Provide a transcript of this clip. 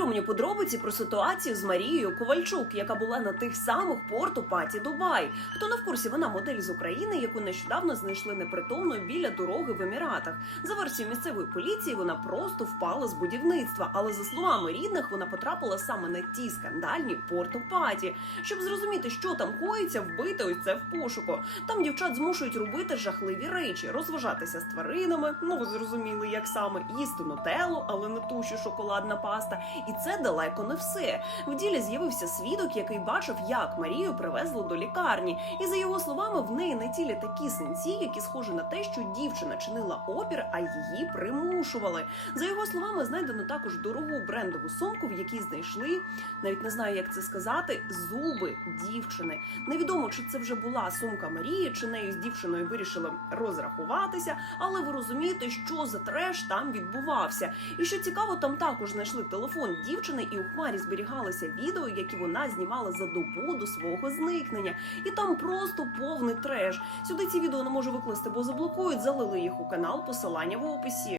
стрьомні подробиці про ситуацію з Марією Ковальчук, яка була на тих самих порту Паті Дубай. Хто не в курсі, вона модель з України, яку нещодавно знайшли непритомною біля дороги в Еміратах. За версією місцевої поліції, вона просто впала з будівництва. Але за словами рідних, вона потрапила саме на ті скандальні порту Паті. Щоб зрозуміти, що там коїться, вбити ось це в пошуку. Там дівчат змушують робити жахливі речі, розважатися з тваринами. Ну ви зрозуміли, як саме їсти нутеллу, але не ту, що шоколадна паста. І це далеко не все. В ділі з'явився свідок, який бачив, як Марію привезли до лікарні. І за його словами, в неї на тілі такі синці, які схожі на те, що дівчина чинила опір, а її примушували. За його словами, знайдено також дорогу брендову сумку, в якій знайшли навіть не знаю, як це сказати, зуби дівчини. Невідомо, чи це вже була сумка Марії, чи нею з дівчиною вирішили розрахуватися, але ви розумієте, що за треш там відбувався. І що цікаво, там також знайшли телефон дівчини, і у хмарі зберігалися відео, які вона знімала за добу до свого зникнення. І там просто повний треш. Сюди ці відео не можу викласти, бо заблокують, залили їх у канал. Посилання в описі.